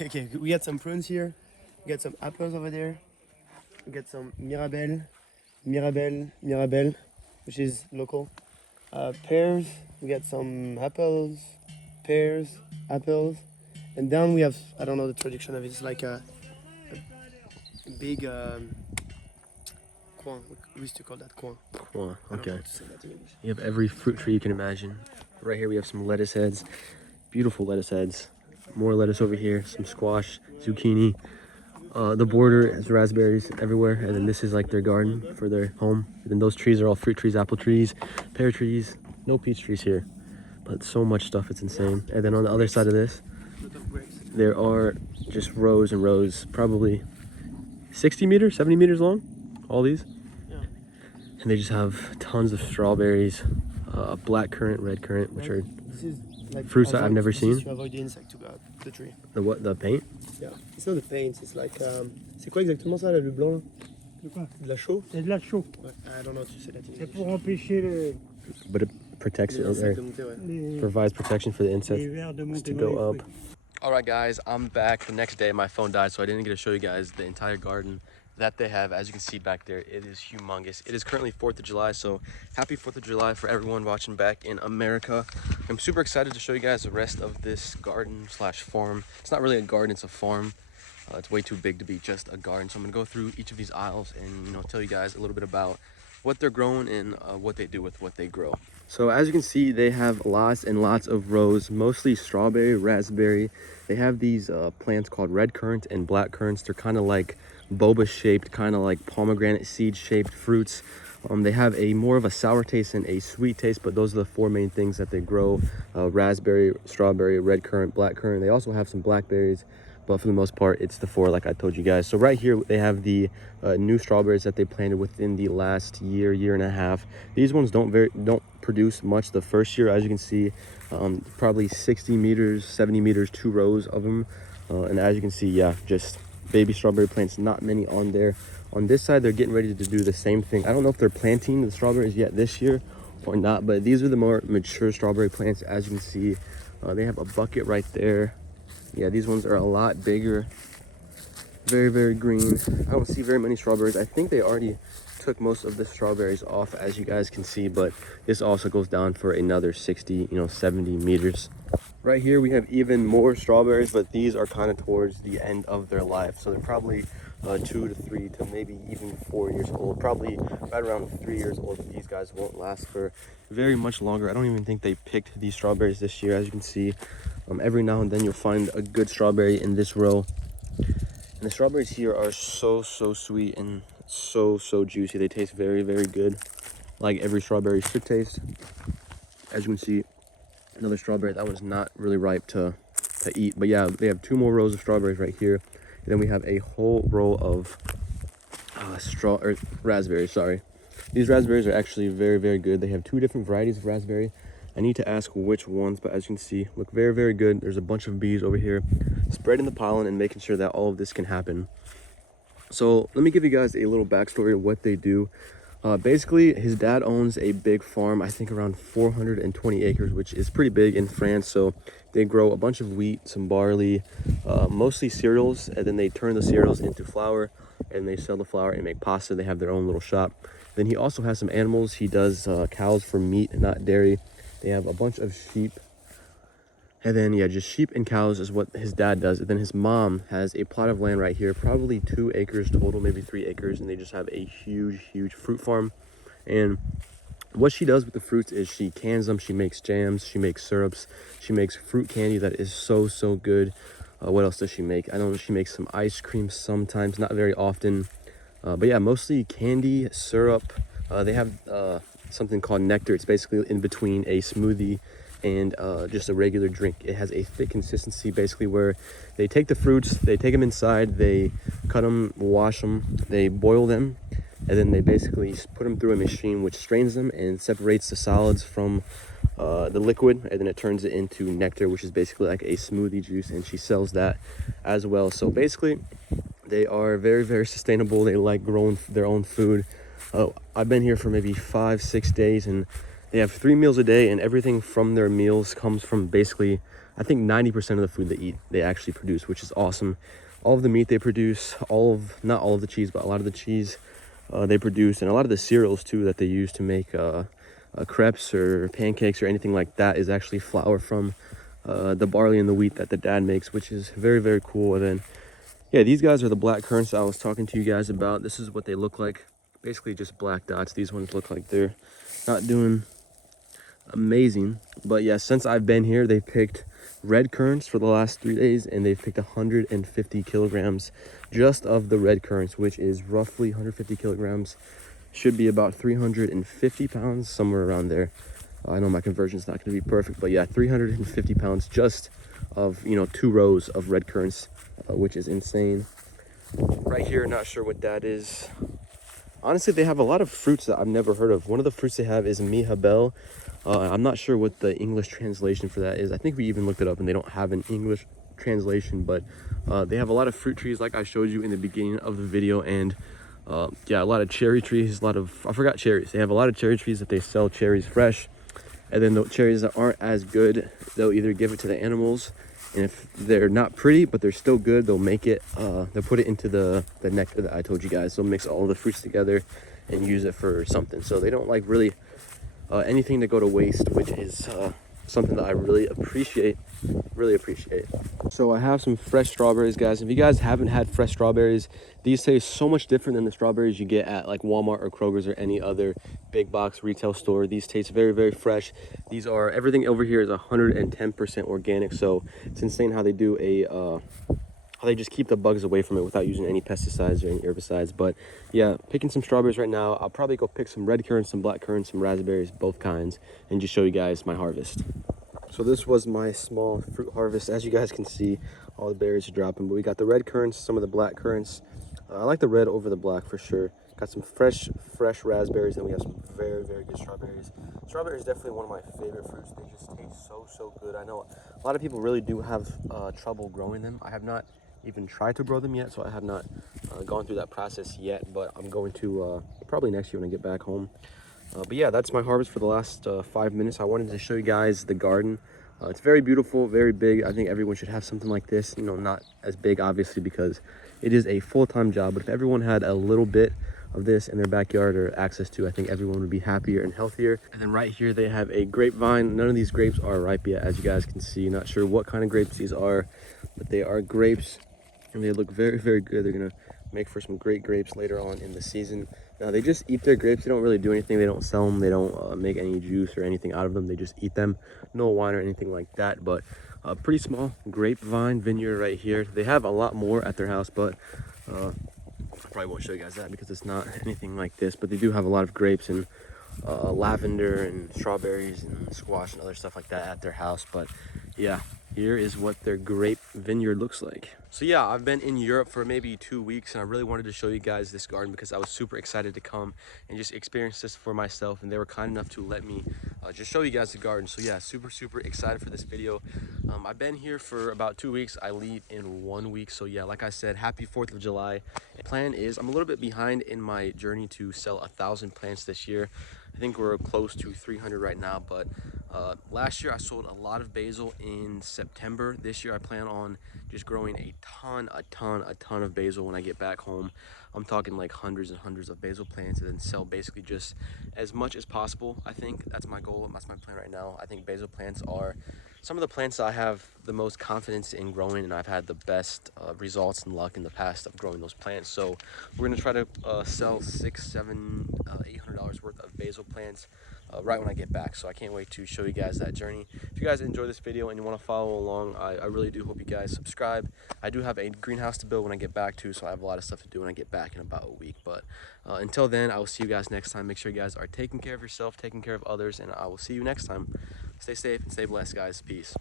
Okay, we got some prunes here. We got some apples over there. We got some Mirabelle, which is local. Pears. We got some apples, pears, apples, and down we have, I don't know the traduction of it. It's like a big coin. We used to call that coin. Well, I don't know okay. how to say that in English. You have every fruit tree you can imagine. Right here we have some lettuce heads. Beautiful lettuce heads. More lettuce over here. Some squash, zucchini. The border has raspberries everywhere. And then this is like their garden for their home. And then those trees are all fruit trees, apple trees, pear trees. No peach trees here. But so much stuff, it's insane. And then on the other side of this, Lot of grapes. there are just rows and rows, probably 60 meters, 70 meters long. All these. Yeah. And they just have tons of strawberries, black currant, red currant, which are This is like fruits that I've never this is seen. to avoid the insect to go out the tree. the what? The paint? Yeah. It's not the paint. It's like c'est quoi exactement ça là, le blanc là? De quoi? De la chaux? C'est de la chaux. Ouais. I don't know if you say that in C'est English. pour empêcher But it protects Les it, insectes or de monter, ouais. les provides protection for the insects vers de to monter go dans les up. fruits. Alright guys, I'm back the next day. My phone died, so I didn't get to show you guys the entire garden that they have. As you can see back there, it is humongous. It is currently 4th of July, so happy 4th of July for everyone watching back in America. I'm super excited to show you guys the rest of this garden slash farm. It's not really a garden, it's a farm. It's way too big to be just a garden, so I'm gonna go through each of these aisles and tell you guys a little bit about what they're growing and what they do with what they grow. So as you can see, they have lots and lots of rows, mostly strawberry, raspberry. They have these plants called red currant and black currants. They're kind of like boba shaped, kind of like pomegranate seed shaped fruits. They have a more of a sour taste and a sweet taste, but those are the four main things that they grow: raspberry, strawberry, red currant, black currant. They also have some blackberries, but for the most part it's the four like I told you guys. So right here they have the new strawberries that they planted within the last year and a half. These ones don't produce much the first year. As you can see, probably 60 meters, 70 meters, 2 rows of them, and as you can see, yeah, just baby strawberry plants, not many on there. On this side they're getting ready to do the same thing. I don't know if they're planting the strawberries yet this year or not, but these are the more mature strawberry plants. As you can see, they have a bucket right there. Yeah, these ones are a lot bigger. Very green. I don't see very many strawberries. I think they already took most of the strawberries off, as you guys can see, but this also goes down for another 60, 70 meters. Right here we have even more strawberries, but these are kind of towards the end of their life, so they're probably 2 to 3 to maybe even 4 years old. Probably right around 3 years old. These guys won't last for very much longer. I don't even think they picked these strawberries this year. As you can see, every now and then you'll find a good strawberry in this row, and the strawberries here are so sweet and so juicy. They taste very good, like every strawberry should taste. As you can see, another strawberry. That one's not really ripe to eat, but yeah, they have 2 more rows of strawberries right here, and then we have a whole row of raspberries. Sorry, these raspberries are actually very good. They have 2 different varieties of raspberry. I need to ask which ones, but as you can see, look very good. There's a bunch of bees over here spreading the pollen and making sure that all of this can happen. So let me give you guys a little backstory of what they do. Basically, his dad owns a big farm, I think around 420 acres, which is pretty big in France. So they grow a bunch of wheat, some barley, mostly cereals, and then they turn the cereals into flour, and they sell the flour and make pasta. They have their own little shop. Then he also has some animals. He does cows for meat, not dairy. They have a bunch of sheep. And then, yeah, just sheep and cows is what his dad does. And then his mom has a plot of land right here, probably 2 acres total, maybe 3 acres. And they just have a huge fruit farm. And what she does with the fruits is she cans them, she makes jams, she makes syrups, she makes fruit candy that is so good. What else does she make? I know she makes some ice cream sometimes, not very often. But yeah, mostly candy, syrup. They have something called nectar. It's basically in between a smoothie and just a regular drink. It has a thick consistency, basically, where they take the fruits, they take them inside, they cut them, wash them, they boil them, and then they basically put them through a machine which strains them and separates the solids from the liquid, and then it turns it into nectar, which is basically like a smoothie juice, and she sells that as well. So basically they are very sustainable. They like growing their own food. I've been here for maybe 5-6 days, and they have 3 meals a day, and everything from their meals comes from basically I think 90% of the food they eat, they actually produce, which is awesome. All of the meat they produce, not all of the cheese, but a lot of the cheese they produce, and a lot of the cereals too that they use to make crepes or pancakes or anything like that is actually flour from the barley and the wheat that the dad makes, which is very, very cool. And then, yeah, these guys are the black currants I was talking to you guys about. This is what they look like. Basically just black dots. These ones look like they're not doing amazing. But yeah, since I've been here, they've picked red currants for the last 3 days, and they've picked 150 kilograms just of the red currants, which is roughly 150 kilograms. Should be about 350 pounds, somewhere around there. I know my conversion's not going to be perfect, but yeah, 350 pounds just of, 2 rows of red currants, which is insane. Right here, not sure what that is. Honestly, they have a lot of fruits that I've never heard of. One of the fruits they have is mihabel. I'm not sure what the English translation for that is. I think we even looked it up and they don't have an English translation, but they have a lot of fruit trees like I showed you in the beginning of the video. And yeah, a lot of cherry trees, I forgot cherries. They have a lot of cherry trees that they sell cherries fresh. And then the cherries that aren't as good, they'll either give it to the animals, and if they're not pretty but they're still good, they'll make it they'll put it into the nectar that I told you guys. They'll mix all the fruits together and use it for something. So they don't like really anything to go to waste, which is something that I really appreciate. So I have some fresh strawberries, guys. If you guys haven't had fresh strawberries, these taste so much different than the strawberries you get at like Walmart or Kroger's or any other big box retail store. These taste very, very fresh. Everything over here is 110% organic, so it's insane how they do how they just keep the bugs away from it without using any pesticides or any herbicides. But yeah, picking some strawberries right now. I'll probably go pick some red currants, some black currants, some raspberries, both kinds, and just show you guys my harvest. So this was my small fruit harvest. As you guys can see, all the berries are dropping, but we got the red currants, some of the black currants. I like the red over the black for sure. Got some fresh raspberries, and we have some very, very good strawberries. Strawberry is definitely one of my favorite fruits. They just taste so good. I know a lot of people really do have trouble growing them. I have not even tried to grow them yet, so I have not gone through that process yet, but I'm going to probably next year when I get back home. But yeah, that's my harvest for the last 5 minutes. I wanted to show you guys the garden. It's very beautiful, very big. I think everyone should have something like this. Not as big, obviously, because it is a full-time job. But if everyone had a little bit of this in their backyard or access to, I think everyone would be happier and healthier. And then right here, they have a grapevine. None of these grapes are ripe yet, as you guys can see. Not sure what kind of grapes these are, but they are grapes, and they look very, very good. They're gonna make for some great grapes later on in the season. Now they just eat their grapes. They don't really do anything. They don't sell them. They don't make any juice or anything out of them. They just eat them. No wine or anything like that. But a pretty small grapevine vineyard right here. They have a lot more at their house, but I probably won't show you guys that because it's not anything like this. But they do have a lot of grapes and lavender and strawberries and squash and other stuff like that at their house. But yeah, here is what their grape vineyard looks like. So yeah, I've been in Europe for maybe 2 weeks, and I really wanted to show you guys this garden because I was super excited to come and just experience this for myself, and they were kind enough to let me just show you guys the garden. So yeah, super excited for this video. I've been here for about 2 weeks. I leave in 1 week. So yeah, like I said, happy 4th of July. The plan is I'm a little bit behind in my journey to sell 1,000 plants this year. I think we're close to 300 right now, but last year I sold a lot of basil in September. This year I plan on just growing a ton of basil when I get back home. I'm talking like hundreds and hundreds of basil plants, and then sell basically just as much as possible. I think that's my goal. That's my plan right now. I think basil plants are some of the plants I have the most confidence in growing, and I've had the best results and luck in the past of growing those plants. So we're gonna try to sell $600, $700, $800 worth of basil plants right when I get back. So I can't wait to show you guys that journey. If you guys enjoy this video and you want to follow along, I really do hope you guys subscribe. I do have a greenhouse to build when I get back too, so I have a lot of stuff to do when I get back in about a week. But until then, I will see you guys next time. Make sure you guys are taking care of yourself, taking care of others, and I will see you next time. Stay safe and stay blessed, guys. Peace.